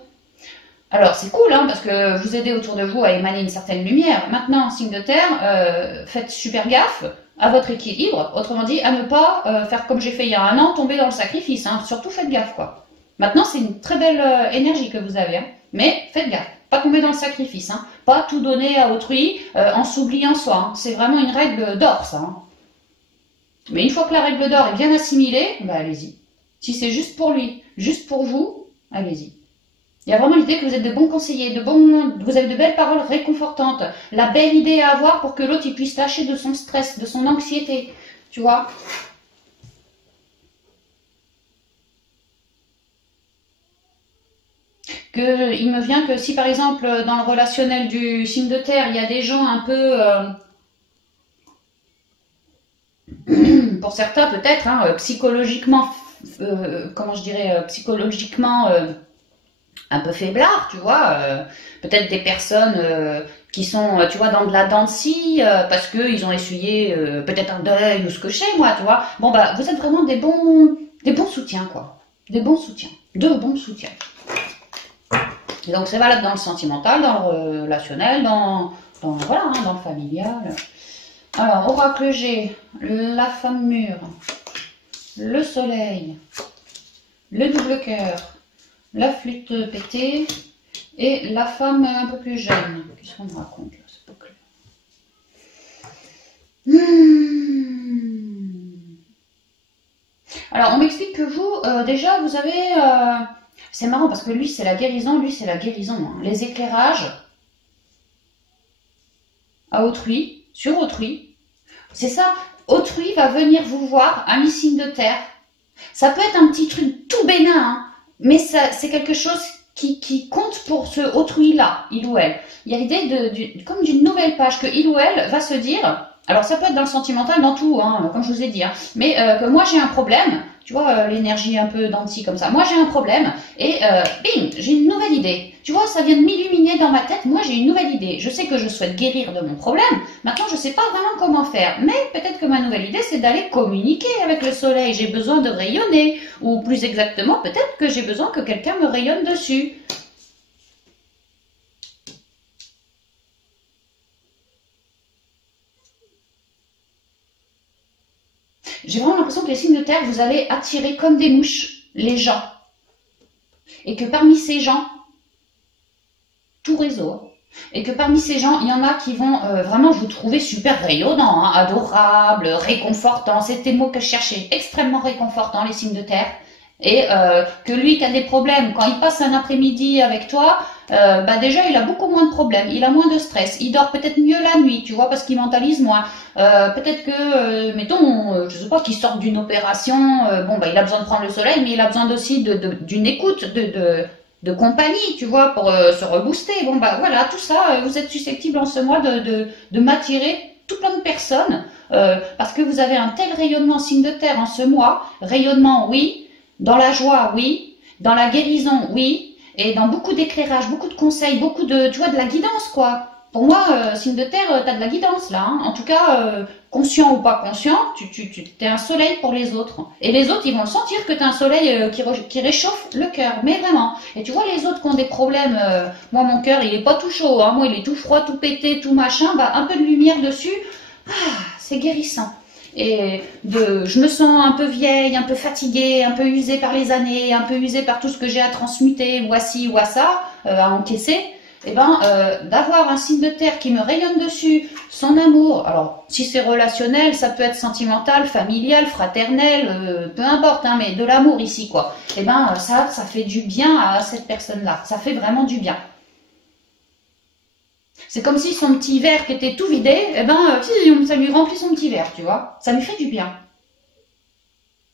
Alors c'est cool, hein, parce que vous aidez autour de vous à émaner une certaine lumière. Maintenant, signe de terre, faites super gaffe à votre équilibre, autrement dit, à ne pas faire comme j'ai fait il y a un an, tomber dans le sacrifice. Hein. Surtout faites gaffe, quoi. Maintenant, c'est une très belle énergie que vous avez, hein, mais faites gaffe. Pas tomber dans le sacrifice, hein. Pas tout donner à autrui en s'oubliant soi. Hein. C'est vraiment une règle d'or, ça. Hein. Mais une fois que la règle d'or est bien assimilée, bah allez-y. Si c'est juste pour lui, juste pour vous, allez-y. Il y a vraiment l'idée que vous êtes de bons conseillers, vous avez de belles paroles réconfortantes, la belle idée à avoir pour que l'autre il puisse lâcher de son stress, de son anxiété, tu vois. Il me vient que si par exemple dans le relationnel du signe de terre, il y a des gens un peu, pour certains peut-être, hein, psychologiquement, comment je dirais, psychologiquement un peu faiblards, tu vois, peut-être des personnes qui sont, tu vois, dans de la dent de scie, parce qu'ils ont essuyé peut-être un deuil ou ce que je sais, moi, tu vois. Bon, bah, vous êtes vraiment des bons soutiens, quoi. Des bons soutiens. De bons soutiens. Et donc c'est valable dans le sentimental, dans le relationnel, voilà, hein, dans le familial. Alors, oracle G, la femme mûre, le soleil, le double cœur, la flûte pétée et la femme un peu plus jeune. Qu'est-ce qu'on me raconte là? C'est pas clair. Alors, on m'explique que vous, déjà, vous avez... c'est marrant parce que lui, c'est la guérison. Hein. Les éclairages à autrui, sur autrui. C'est ça, autrui va venir vous voir, ami signe de terre. Ça peut être un petit truc tout bénin, hein, mais c'est quelque chose qui compte pour ce autrui-là, il ou elle. Il y a l'idée comme d'une nouvelle page que il ou elle va se dire... Alors ça peut être dans le sentimental, dans tout, hein, comme je vous ai dit, hein, mais que moi j'ai un problème, tu vois, l'énergie un peu d'anti comme ça, moi j'ai un problème, et bing, j'ai une nouvelle idée. Tu vois, ça vient de m'illuminer dans ma tête, moi j'ai une nouvelle idée. Je sais que je souhaite guérir de mon problème, maintenant je sais pas vraiment comment faire, mais peut-être que ma nouvelle idée c'est d'aller communiquer avec le soleil, j'ai besoin de rayonner, ou plus exactement, peut-être que j'ai besoin que quelqu'un me rayonne dessus. J'ai vraiment l'impression que les signes de terre, vous allez attirer comme des mouches les gens. Et que parmi ces gens, tout réseau, et que parmi ces gens, il y en a qui vont vraiment vous trouver super rayonnant, hein, adorable, réconfortant. C'était le mot que je cherchais, extrêmement réconfortant, les signes de terre. Et que lui qui a des problèmes, quand il passe un après-midi avec toi, déjà il a beaucoup moins de problèmes, il a moins de stress, il dort peut-être mieux la nuit, tu vois, parce qu'il mentalise moins. Peut-être que, mettons, je sais pas, qu'il sorte d'une opération, il a besoin de prendre le soleil, mais il a besoin aussi d'une écoute, de compagnie, tu vois, pour se rebooster. Bon, bah voilà, tout ça, vous êtes susceptible en ce mois de m'attirer tout plein de personnes, parce que vous avez un tel rayonnement signe de terre en ce mois. Rayonnement, oui. Dans la joie, oui. Dans la guérison, oui. Et dans beaucoup d'éclairage, beaucoup de conseils, beaucoup de, tu vois, de la guidance, quoi. Pour moi, signe de terre, t'as de la guidance, là. Hein. En tout cas, conscient ou pas conscient, t'es un soleil pour les autres. Et les autres, ils vont le sentir que t'es un soleil qui réchauffe le cœur. Mais vraiment. Et tu vois, les autres qui ont des problèmes, moi, mon cœur, il est pas tout chaud. Hein. Moi, il est tout froid, tout pété, tout machin. Bah, un peu de lumière dessus. Ah, c'est guérissant. Et je me sens un peu vieille, un peu fatiguée, un peu usée par les années, un peu usée par tout ce que j'ai à transmuter, ou à ci, ou à ça, à encaisser. Eh ben, d'avoir un signe de terre qui me rayonne dessus, son amour, alors si c'est relationnel, ça peut être sentimental, familial, fraternel, peu importe, hein, mais de l'amour ici, quoi. Eh ben, ça fait du bien à cette personne-là, ça fait vraiment du bien. C'est comme si son petit verre qui était tout vidé, eh ben, ça lui remplit son petit verre, tu vois. Ça lui fait du bien.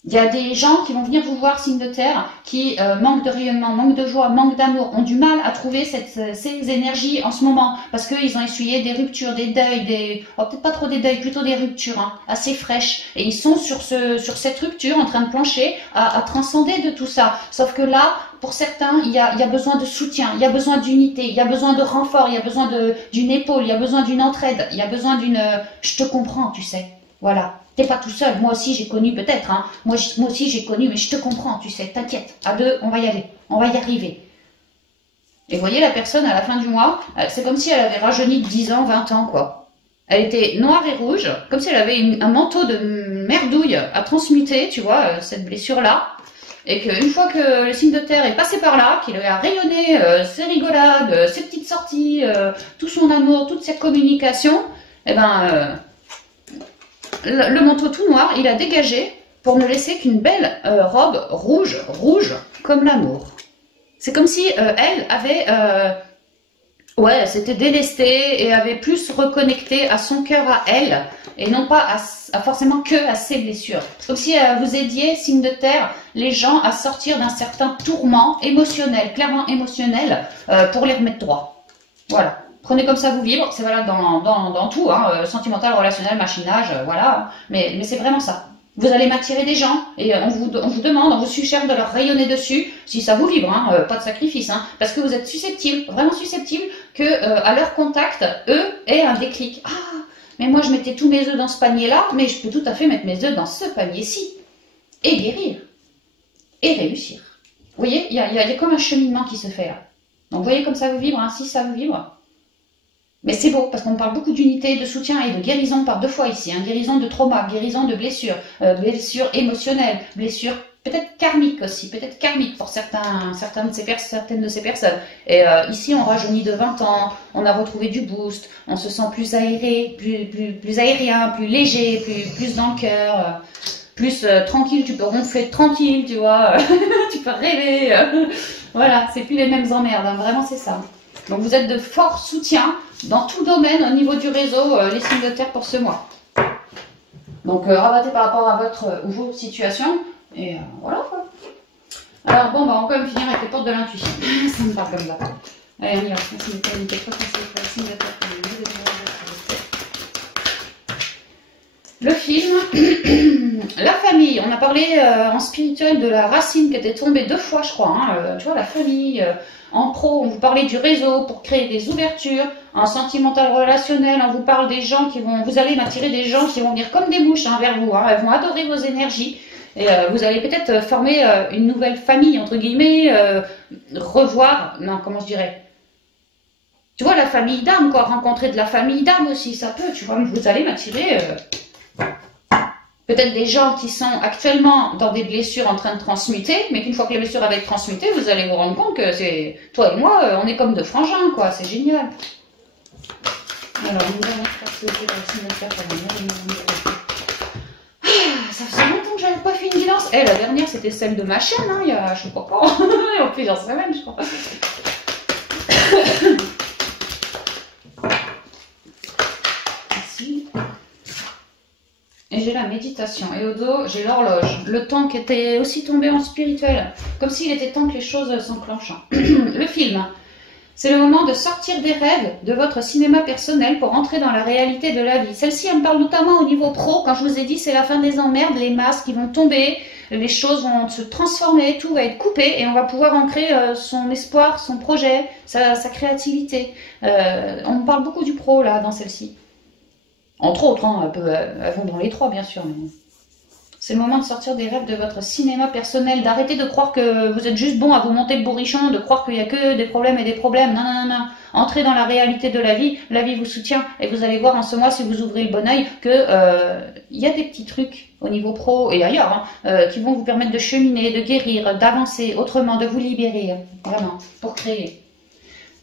Il y a des gens qui vont venir vous voir, signe de terre, qui manquent de rayonnement, manquent de joie, manquent d'amour, ont du mal à trouver ces énergies en ce moment, parce qu'ils ont essuyé des ruptures, des deuils, peut-être pas trop des deuils, plutôt des ruptures, hein, assez fraîches. Et ils sont sur cette rupture, en train de plancher, à transcender de tout ça. Sauf que là, pour certains, il y a besoin de soutien, il y a besoin d'unité, il y a besoin de renfort, il y a besoin d'une épaule, il y a besoin d'une entraide, il y a besoin d'une... je te comprends, tu sais. Voilà. T'es pas tout seul. Moi aussi, j'ai connu peut-être. Hein. Moi aussi, j'ai connu, mais je te comprends, tu sais. T'inquiète. À deux, on va y aller. On va y arriver. Et vous voyez, la personne, à la fin du mois, c'est comme si elle avait rajeuni de 10 ans, 20 ans, quoi. Elle était noire et rouge, comme si elle avait un manteau de merdouille à transmuter, tu vois, cette blessure-là. Et qu'une fois que le signe de terre est passé par là, qu'il a rayonné ses rigolades, ses petites sorties, tout son amour, toute cette communication, eh ben... le manteau tout noir, il a dégagé pour ne laisser qu'une belle robe rouge comme l'amour. C'est comme si elle avait, s'était délestée et avait plus reconnecté à son cœur à elle et non pas à forcément que à ses blessures. C'est comme si vous aidiez, signe de terre, les gens à sortir d'un certain tourment émotionnel, clairement émotionnel, pour les remettre droit. Voilà. Prenez comme ça vous vibre, c'est valable dans tout, hein, sentimental, relationnel, machinage, voilà. Mais c'est vraiment ça. Vous allez m'attirer des gens et on vous demande, on vous suggère de leur rayonner dessus, si ça vous vibre, hein, pas de sacrifice, hein, parce que vous êtes susceptible, vraiment susceptible, que à leur contact, eux aient un déclic. Ah, mais moi je mettais tous mes œufs dans ce panier-là, mais je peux tout à fait mettre mes œufs dans ce panier-ci. Et guérir. Et réussir. Vous voyez, il y a comme un cheminement qui se fait là. Donc vous voyez comme ça vous vibre, hein, si ça vous vibre. Mais c'est beau, parce qu'on parle beaucoup d'unité, de soutien et de guérison par deux fois ici. Hein. Guérison de trauma, guérison de blessures, blessures émotionnelles, blessures peut-être karmiques aussi, peut-être karmiques pour certaines de ces personnes. Et ici, on rajeunit de 20 ans, on a retrouvé du boost, on se sent plus aéré, plus aérien, plus léger, plus dans le cœur, plus tranquille, tu peux ronfler tranquille, tu vois, tu peux rêver. Voilà, c'est plus les mêmes emmerdes, hein. Vraiment c'est ça. Donc vous êtes de forts soutiens dans tout domaine au niveau du réseau, les signes de terre pour ce mois. Donc rabattez par rapport à votre ou vos situations. Et voilà quoi. Alors bon, on peut même finir avec les portes de l'intuition. Ça me parle comme ça. Allez, on y va. Le film, la famille. On a parlé en spirituel de la racine qui était tombée 2 fois, je crois. Hein. Tu vois, la famille. En pro, on vous parlait du réseau pour créer des ouvertures. En sentimental relationnel, on vous parle des gens qui vont... Vous allez m'attirer des gens qui vont venir comme des mouches hein, vers vous. Hein. Elles vont adorer vos énergies. Et vous allez peut-être former une nouvelle famille, entre guillemets. Revoir... Non, comment je dirais? Tu vois, la famille d'âme, quoi. Rencontrer de la famille d'âme aussi, ça peut. Tu vois, vous allez m'attirer... Peut-être des gens qui sont actuellement dans des blessures en train de transmuter, mais qu'une fois que les blessures avaient été transmutées, vous allez vous rendre compte que c'est toi et moi, on est comme 2 frangins, quoi. C'est génial. Alors, une dernière fois, ça faisait longtemps que j'avais pas fait une guidance. La dernière, c'était celle de ma chaîne, hein, il y a je sais pas quand, il y a plusieurs semaines, je crois. Et j'ai la méditation. Et au dos, j'ai l'horloge. Le temps qui était aussi tombé en spirituel. Comme s'il était temps que les choses s'enclenchent. Le film. C'est le moment de sortir des rêves de votre cinéma personnel pour entrer dans la réalité de la vie. Celle-ci, elle me parle notamment au niveau pro. Quand je vous ai dit, c'est la fin des emmerdes, les masques qui vont tomber, les choses vont se transformer, tout va être coupé et on va pouvoir ancrer son espoir, son projet, sa créativité. On me parle beaucoup du pro là dans celle-ci. Entre autres, hein, elles vont dans les trois bien sûr. Mais... c'est le moment de sortir des rêves de votre cinéma personnel, d'arrêter de croire que vous êtes juste bon à vous monter le bourrichon, de croire qu'il n'y a que des problèmes et des problèmes. Non, non, non, non. Entrez dans la réalité de la vie vous soutient et vous allez voir en ce mois, si vous ouvrez le bon œil, que y a des petits trucs au niveau pro et ailleurs qui vont vous permettre de cheminer, de guérir, d'avancer autrement, de vous libérer, vraiment, pour créer.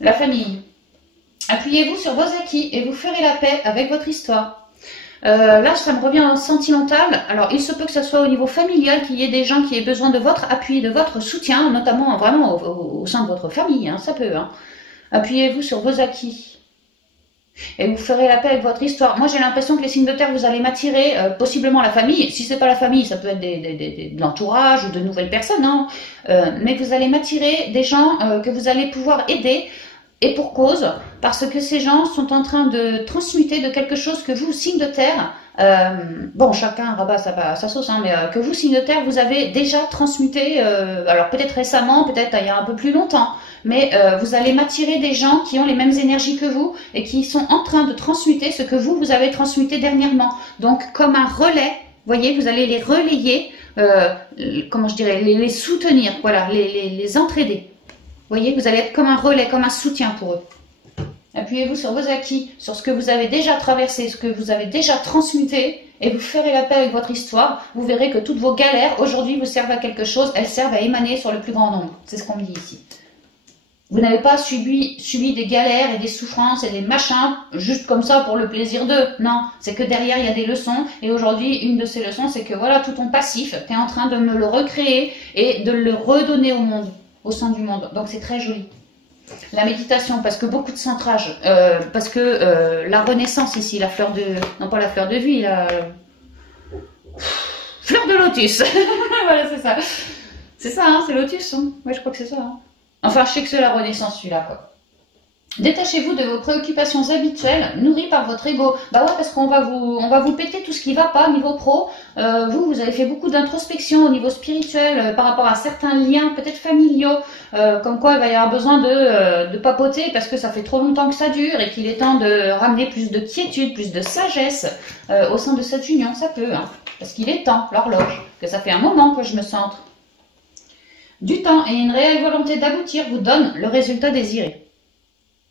La famille. Appuyez-vous sur vos acquis et vous ferez la paix avec votre histoire. Là, ça me revient en sentimental. Alors, il se peut que ce soit au niveau familial, qu'il y ait des gens qui aient besoin de votre appui, de votre soutien, notamment vraiment au sein de votre famille, hein, ça peut. Hein. Appuyez-vous sur vos acquis et vous ferez la paix avec votre histoire. Moi, j'ai l'impression que les signes de terre, vous allez m'attirer, possiblement la famille. Si c'est pas la famille, ça peut être de l'entourage ou de nouvelles personnes. Hein. Mais vous allez m'attirer des gens que vous allez pouvoir aider. Et pour cause, parce que ces gens sont en train de transmuter de quelque chose que vous, signe de terre, bon, chacun rabat sa sauce, hein, mais que vous, signe de terre, vous avez déjà transmuté, alors peut-être récemment, peut-être il y a un peu plus longtemps, mais vous allez m'attirer des gens qui ont les mêmes énergies que vous et qui sont en train de transmuter ce que vous avez transmuté dernièrement. Donc, comme un relais, vous voyez, vous allez les relayer, comment je dirais, les soutenir, voilà, les entraider. Vous voyez, vous allez être comme un relais, comme un soutien pour eux. Appuyez-vous sur vos acquis, sur ce que vous avez déjà traversé, ce que vous avez déjà transmuté, et vous ferez la paix avec votre histoire. Vous verrez que toutes vos galères, aujourd'hui, vous servent à quelque chose, elles servent à émaner sur le plus grand nombre. C'est ce qu'on me dit ici. Vous n'avez pas subi des galères et des souffrances et des machins, juste comme ça pour le plaisir d'eux. Non, c'est que derrière, il y a des leçons. Et aujourd'hui, une de ces leçons, c'est que voilà, tout ton passif, tu es en train de me le recréer et de le redonner au monde. Au sein du monde, donc c'est très joli. La méditation, parce que beaucoup de centrage, parce que la renaissance ici, la fleur de, non pas la fleur de vie, la fleur de lotus, voilà c'est ça, hein, c'est lotus, hein. Ouais je crois que c'est ça. Hein. Enfin je sais que c'est la renaissance celui-là quoi. Détachez-vous de vos préoccupations habituelles, nourries par votre ego. Bah ouais, parce qu'on va vous péter tout ce qui va pas au niveau pro. Vous avez fait beaucoup d'introspection au niveau spirituel par rapport à certains liens, peut-être familiaux, comme quoi il va y avoir besoin de papoter parce que ça fait trop longtemps que ça dure et qu'il est temps de ramener plus de quiétude, plus de sagesse au sein de cette union. Ça peut, hein, parce qu'il est temps, l'horloge, que ça fait un moment que je me centre. Du temps et une réelle volonté d'aboutir vous donnent le résultat désiré.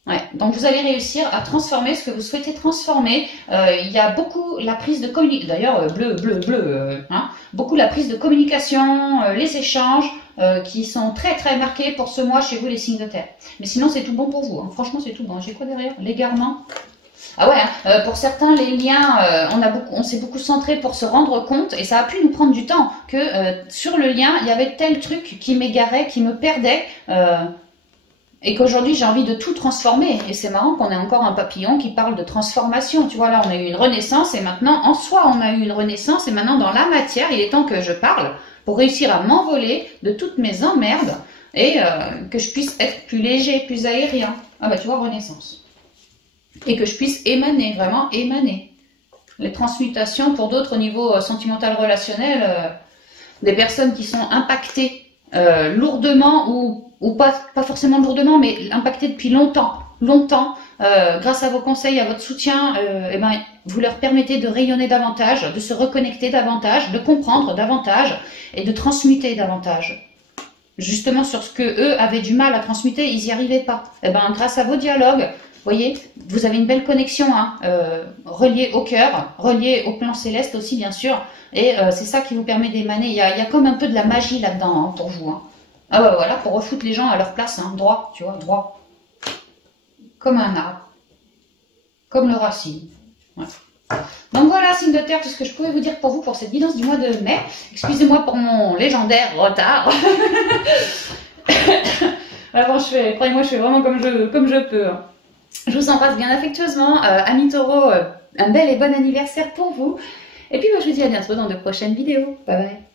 Ouais, donc vous allez réussir à transformer ce que vous souhaitez transformer. Il y a beaucoup la prise de communication, d'ailleurs bleu, hein, beaucoup la prise de communication, les échanges qui sont très très marqués pour ce mois chez vous les signes de terre. Mais sinon c'est tout bon pour vous, hein. Franchement c'est tout bon. J'ai quoi derrière? L'égarement. Ah ouais, pour certains les liens, on s'est beaucoup centré pour se rendre compte et ça a pu nous prendre du temps que sur le lien il y avait tel truc qui m'égarait, qui me perdait. Et qu'aujourd'hui, j'ai envie de tout transformer. Et c'est marrant qu'on ait encore un papillon qui parle de transformation. Tu vois, là, on a eu une renaissance et maintenant, en soi, on a eu une renaissance. Et maintenant, dans la matière, il est temps que je parle pour réussir à m'envoler de toutes mes emmerdes et que je puisse être plus léger, plus aérien. Ah bah, tu vois, renaissance. Et que je puisse émaner, vraiment émaner. Les transmutations pour d'autres au niveau sentimental relationnel, des personnes qui sont impactées lourdement ou pas forcément lourdement, mais impacté depuis longtemps, grâce à vos conseils, à votre soutien, eh ben, vous leur permettez de rayonner davantage, de se reconnecter davantage, de comprendre davantage et de transmuter davantage. Justement sur ce que eux avaient du mal à transmuter, ils n'y arrivaient pas. Eh ben, grâce à vos dialogues, vous voyez, vous avez une belle connexion, hein, reliée au cœur, reliée au plan céleste aussi bien sûr, et c'est ça qui vous permet d'émaner. Il y a comme un peu de la magie là-dedans, hein, pour vous. Hein. Ah ouais, voilà, pour refoutre les gens à leur place, hein, droit, tu vois, droit. Comme un arbre. Comme le racine. Ouais. Donc voilà, signe de terre, tout ce que je pouvais vous dire pour vous pour cette guidance du mois de mai. Excusez-moi pour mon légendaire retard. Avant, croyez-moi, je fais vraiment comme je peux. Hein. Je vous embrasse bien affectueusement. Amis taureaux, un bel et bon anniversaire pour vous. Et puis moi je vous dis à bientôt dans de prochaines vidéos. Bye bye.